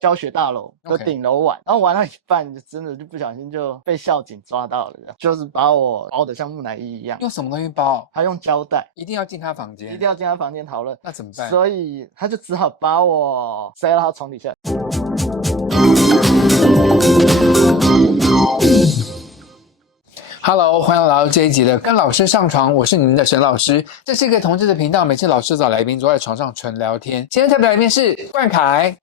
教学大楼的 OK 顶楼玩，然后玩到一半就真的就不小心就被校警抓到了，就是把我包得像木乃伊一样。用什么东西包？他用胶带，一定要进他房间，一定要进他房间讨论，那怎么办？所以他就只好把我塞到他床底下。Hello， 欢迎来到这一集的跟老师上床，我是你们的沈老师。这是一个同志的频道，每次老师找来宾坐在床上纯聊天。今天特别来宾是冠凯。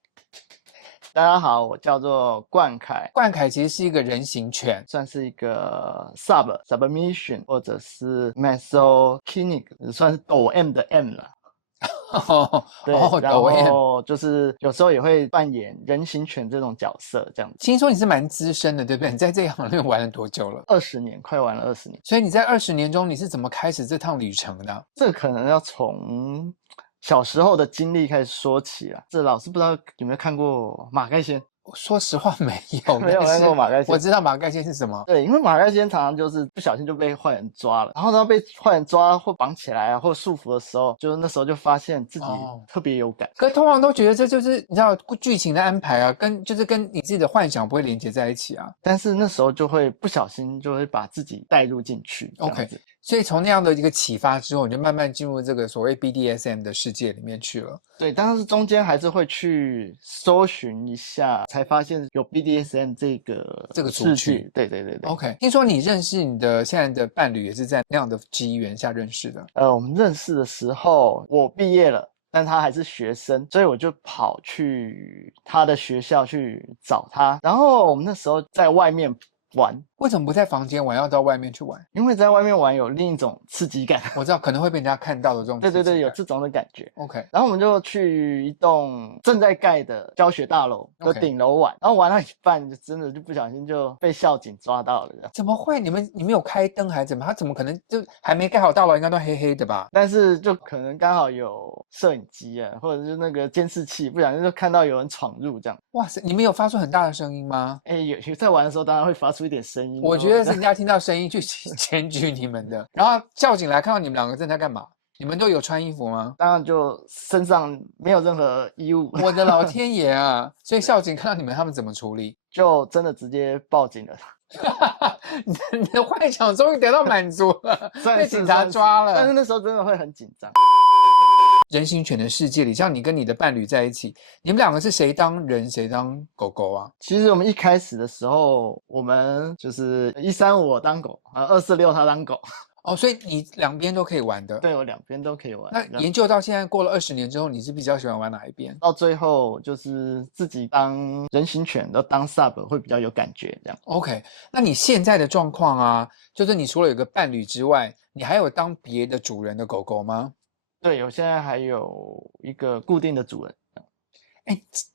大家好，我叫做冠凯。冠凯其实是一个人形犬，算是一个 submission 或者是 mesokinic， 算是抖 M 的 M 了。对，然后就是有时候也会扮演人形犬这种角色，这样子。听说你是蛮资深的，对不对？你在这一行里面玩了多久了？20年，快玩了20年。所以你在20年中，你是怎么开始这趟旅程的？这可能要从小时候的经历开始说起啦。这老师不知道有没有看过马盖先？说实话没有，没有看过马盖先。我知道马盖先是什么。对，因为马盖先常常就是不小心就被坏人抓了，然后被坏人抓或绑起来啊，或束缚的时候，就是那时候就发现自己特别有感。可是通常都觉得这就是你知道剧情的安排啊，跟你自己的幻想不会连接在一起啊。但是那时候就会不小心就会把自己带入进去。OK。所以从那样的一个启发之后，你就慢慢进入这个所谓 BDSM 的世界里面去了。对，但是中间还是会去搜寻一下，才发现有 BDSM 这个族群。对。OK， 听说你认识你的现在的伴侣也是在那样的机缘下认识的。我们认识的时候，我毕业了，但他还是学生，所以我就跑去他的学校去找他。然后我们那时候在外面玩。为什么不在房间玩，要到外面去玩？因为在外面玩有另一种刺激感。我知道可能会被人家看到的这种刺激感。对，有这种的感觉。 OK， 然后我们就去一栋正在盖的教学大楼的顶楼玩，然后玩到一半就真的就不小心就被校警抓到了。怎么会？你们有开灯还是怎么？他怎么可能就还没盖好大楼，应该都黑黑的吧？但是就可能刚好有摄影机啊，或者是那个监视器，不小心就看到有人闯入这样。哇塞，你们有发出很大的声音吗？有在玩的时候当然会发出一点声音。我觉得是人家听到声音去检举你们的。然后校警来看到你们两个正在干嘛？你们都有穿衣服吗？当然就身上没有任何衣物。我的老天爷啊！所以校警看到你们，他们怎么处理？就真的直接报警了。你的幻想终于得到满足了，被警察抓了。但是那时候真的会很紧张。人形犬的世界里，像你跟你的伴侣在一起，你们两个是谁当人谁当狗狗啊？其实我们一开始的时候，我们就是135我当狗，246他当狗。哦，所以你两边都可以玩的。对，我两边都可以玩。那研究到现在过了20年之后，你是比较喜欢玩哪一边？到最后就是自己当人形犬都当 sub 会比较有感觉这样。 OK， 那你现在的状况啊，就是你除了有个伴侣之外，你还有当别的主人的狗狗吗？对，我现在还有一个固定的主人。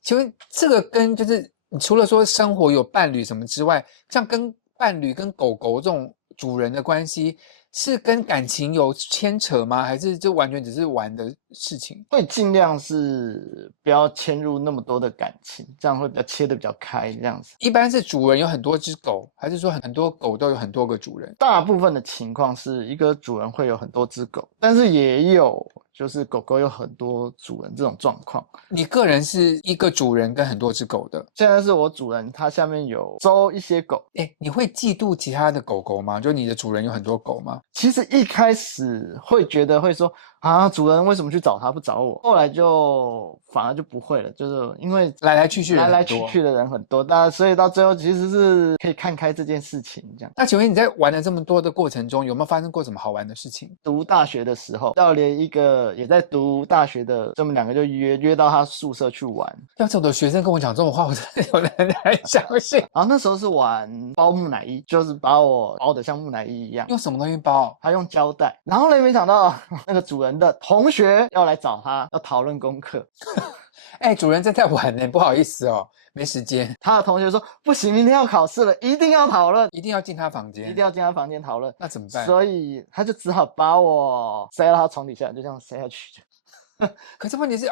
请问这个跟就是你除了说生活有伴侣什么之外，像跟伴侣跟狗狗这种主人的关系，是跟感情有牵扯吗？还是就完全只是玩的事情？会尽量是不要牵入那么多的感情，这样会比较切得比较开这样子。一般是主人有很多只狗，还是说很多狗都有很多个主人？大部分的情况是一个主人会有很多只狗，但是也有就是狗狗有很多主人这种状况。你个人是一个主人跟很多只狗的？现在是我主人，他下面有收一些狗。你会嫉妒其他的狗狗吗？就你的主人有很多狗吗？其实一开始会觉得会说啊，主人为什么去找他不找我？后来就反而就不会了，就是因为来来去去的人很多，所以到最后其实是可以看开这件事情这样。那请问你在玩了这么多的过程中，有没有发生过什么好玩的事情？读大学的时候，到连一个也在读大学的，我们两个就约到他宿舍去玩。要是我的学生跟我讲这种话，我真的有点难相信。然后那时候是玩包木乃伊，就是把我包得像木乃伊一样。用什么东西包？他用胶带。然后呢，没想到那个主人的同学要来找他，要讨论功课。主人正在玩呢，不好意思哦，没时间。他的同学说不行，明天要考试了，一定要讨论，一定要进他房间，一定要进他房间讨论。那怎么办？所以他就只好把我塞到他床底下，就这样塞下去。可是问题是因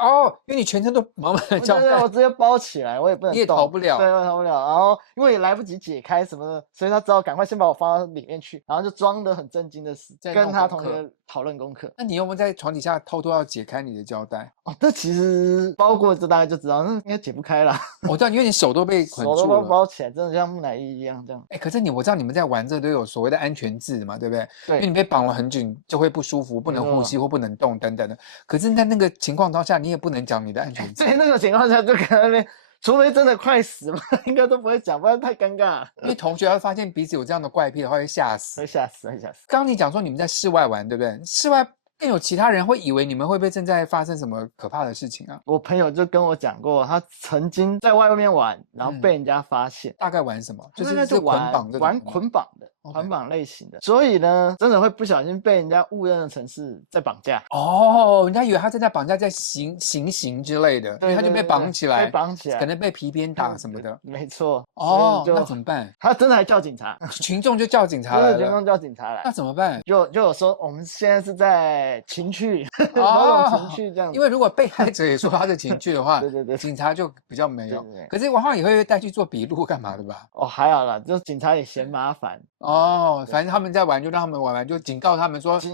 为你全身都满满的胶带，我直接包起来，我也不能动，你也逃不了。对，我也逃不了。然后因为也来不及解开什么的，所以他只好赶快先把我放到里面去，然后就装得很震惊的跟他同学讨论功课。那你有没有在床底下偷偷要解开你的胶带？哦，这其实包过这大概就知道，那应该解不开啦。我知道，因为你手都被捆手都住了。包起来，真的像木乃伊一样这样。可是我知道你们在玩这都有所谓的安全字嘛，对不对？对，因为你被绑了很紧，就会不舒服，不能呼吸或不能动等等的。可是在那个情况当下，你也不能讲你的安全字。对，那个情况下就可能除非真的快死了，应该都不会讲，不然太尴尬了。因为同学要发现彼此有这样的怪癖的话，会吓死。会吓死，会吓死。刚刚你讲说你们在室外玩，对不对？室外更有其他人会以为你们会不会正在发生什么可怕的事情啊？我朋友就跟我讲过，他曾经在外面玩，然后被人家发现。大概玩什么？就是捆绑这种。玩捆绑的。捆绑类型的，所以呢，真的会不小心被人家误认成是在绑架。哦，人家以为他正在绑架，在行刑之类的，所以他就被绑起来，被绑起来，可能被皮鞭打什么的。没错。哦，那怎么办？他真的还叫警察，群众就叫警察来了。群众叫警察来，那怎么办？就有说我们现在是在情趣，某种情趣这样。因为如果被害者也说他是情趣的话，对，警察就比较没有。可是王浩也会带去做笔录干嘛的吧？哦，还好啦，就警察也嫌麻烦。哦，反正他们在玩，就让他们玩，就警告他们说，请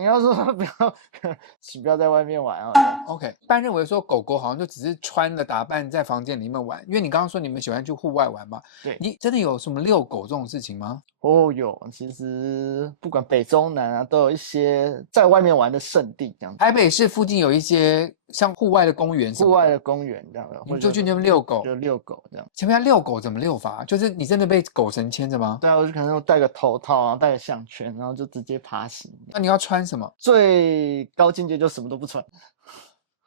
不要在外面玩啊。OK， 一般认为说狗狗好像就只是穿了打扮在房间里面玩，因为你刚刚说你们喜欢去户外玩嘛。对，你真的有什么遛狗这种事情吗？哦，有，其实不管北中南啊，都有一些在外面玩的圣地这样。台北市附近有一些像户外的公园，户外的公园这样的，你就去那边遛狗，就遛狗这样。请问遛狗怎么遛法？就是你真的被狗绳牵着吗？对啊，我就可能戴个头套啊，戴个项圈，然后就直接爬行。那你要穿什么？最高境界就什么都不穿。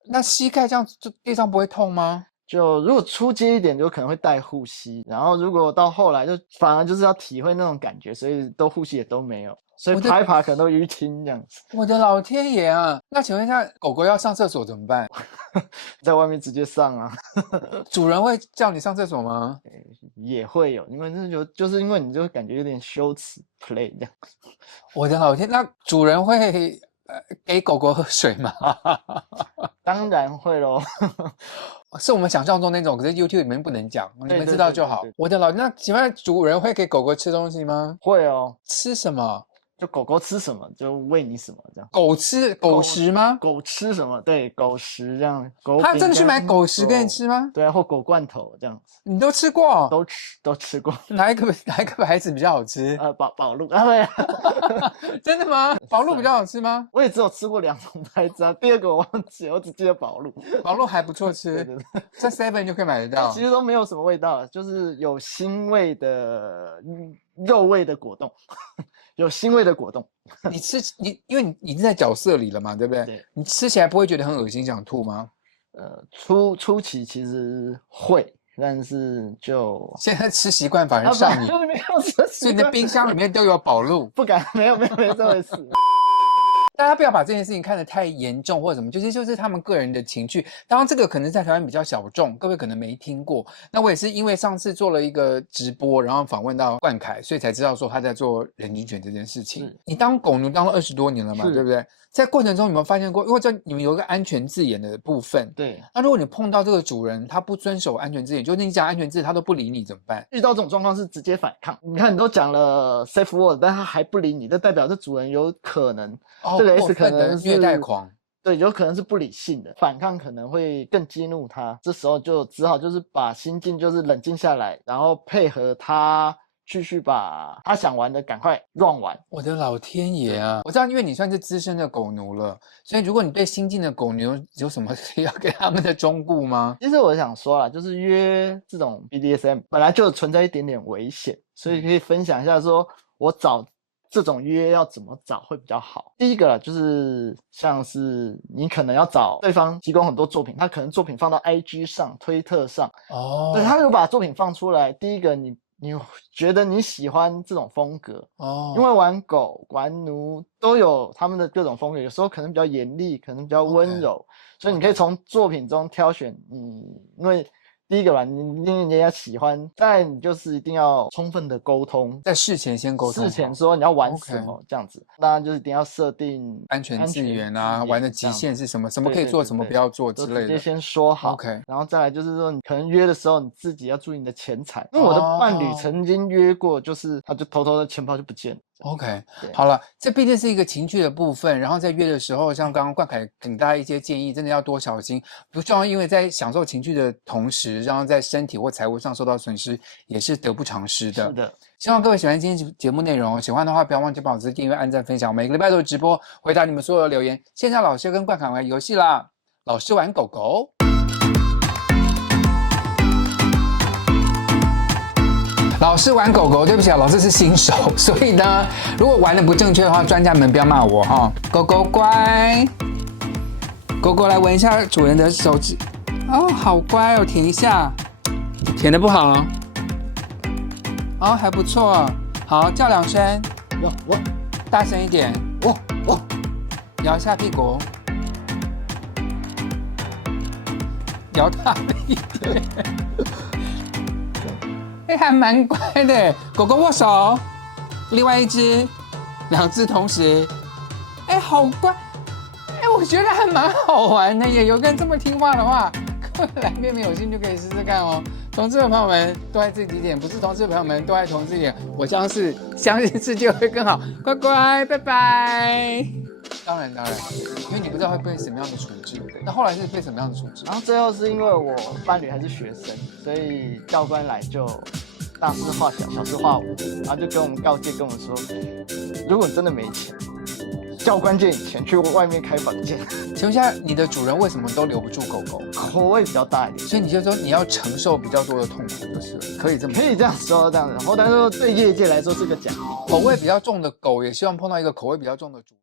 那膝盖这样就地上不会痛吗？就如果初阶一点，就可能会带护膝，然后如果到后来就反而就是要体会那种感觉，所以都护膝也都没有，所以爬一爬可能都淤青这样子。我的老天爷啊！那请问一下，狗狗要上厕所怎么办？在外面直接上啊。主人会叫你上厕所吗？也会有，因为就是因为你就感觉有点羞耻 play 这样。我的老天，那主人会给狗狗喝水吗？当然会咯。是我们想象中那种，可是 YouTube 里面不能讲，你们知道就好。我的老，那请问主人会给狗狗吃东西吗？会哦。吃什么？就狗狗吃什么就喂你什么这样。狗吃狗食吗？狗吃什么？对，狗食这样。他真的去买狗食给你吃吗？对啊，或狗罐头这样子。你都吃过？都吃过。哪一个牌子比较好吃？宝路啊，对。真的吗？宝路比较好吃吗？我也只有吃过2种牌子啊，第二个我忘记了，我只记得宝路。宝路还不错吃，对，在 Seven 就可以买得到。其实都没有什么味道，就是有腥味的肉味的果冻。有腥味的果冻。因为你已经在角色里了嘛，对不对？对。你吃起来不会觉得很恶心想吐吗？初期其实会，但是就现在吃习惯反而上瘾。没有吃习惯，所以你的冰箱里面都有宝路。不敢，没有这回事。大家不要把这件事情看得太严重或者什么，就是他们个人的情绪。当然，这个可能在台湾比较小众，各位可能没听过。那我也是因为上次做了一个直播，然后访问到冠凯，所以才知道说他在做人权这件事情。你当狗奴当了20多年了嘛，对不对？在过程中有没有发现过？因为你们有一个安全字眼的部分，对。那如果你碰到这个主人他不遵守安全字眼，就是你讲安全字他都不理你怎么办？遇到这种状况是直接反抗。你看你都讲了 safe word， 但他还不理你，这代表这主人有可能这个 S 可能是虐待狂。对，有可能是不理性的，反抗可能会更激怒他。这时候就只好就是把心境就是冷静下来，然后配合他继续把他想玩的赶快 run 完。我的老天爷啊！我知道，因为你算是资深的狗奴了，所以如果你对新进的狗奴有什么要给他们的忠告吗？其实我想说啦，就是约这种 BDSM 本来就存在一点点危险，所以可以分享一下说我找这种约要怎么找会比较好。第一个啦，就是像是你可能要找对方提供很多作品，他可能作品放到 IG 上、推特上，对，他有把作品放出来。第一个你觉得你喜欢这种风格因为玩狗玩奴都有他们的各种风格，有时候可能比较严厉，可能比较温柔，所以你可以从作品中挑选因为第一个吧，你一定人家喜欢，再你就是一定要充分的沟通，在事前先沟通，事前说你要玩什么这样子，当然就是一定要设定安全字眼啊，玩的极限是什么，什么可以做，什么不要做之类的，直接先说好。OK， 然后再来就是说，你可能约的时候你自己要注意你的钱财，因为我的伴侣曾经约过，就是他就偷偷的钱包就不见了， OK， 好了，这毕竟是一个情趣的部分，然后在约的时候，像刚刚冠凯给大家一些建议，真的要多小心，不希望因为在享受情趣的同时，然后在身体或财务上受到损失，也是得不偿失的。是的，希望各位喜欢今天节目内容，喜欢的话不要忘记帮我订阅、按赞、分享。每个礼拜都有直播，回答你们所有的留言。现在老师跟冠凯玩游戏啦，老师玩狗狗。老师玩狗狗，对不起啊，老师是新手，所以呢，如果玩的不正确的话，专家们不要骂我哈。狗狗乖，狗狗来闻一下主人的手指，哦，好乖哦，舔一下，舔的不好哦，还不错，好，叫2声，我，大声一点，我，摇一下屁股，摇大力一点。还蛮乖的，狗狗握手，另外一只，2只同时，好乖，我觉得还蛮好玩的耶。有个人这么听话的话，各位来面有兴趣就可以试试看哦。同志的朋友们都爱自己一点，不是同志的朋友们都爱同志一点。我相信世界会更好，乖乖，拜拜。当然，因为你不知道会被什么样的处置。那后来是被什么样的处置？然后最后是因为我伴侣还是学生，所以教官来就大事化小，小事化无，然后就跟我们告诫，跟我们说，如果你真的没钱，教官借你钱去外面开房间。请问一下，你的主人为什么都留不住狗狗？口味比较大一点，所以你就说你要承受比较多的痛苦，就是了，可以这么说，可以这样说，这样子。然后但是说对业界来说是个奖。口味比较重的狗也希望碰到一个口味比较重的主人。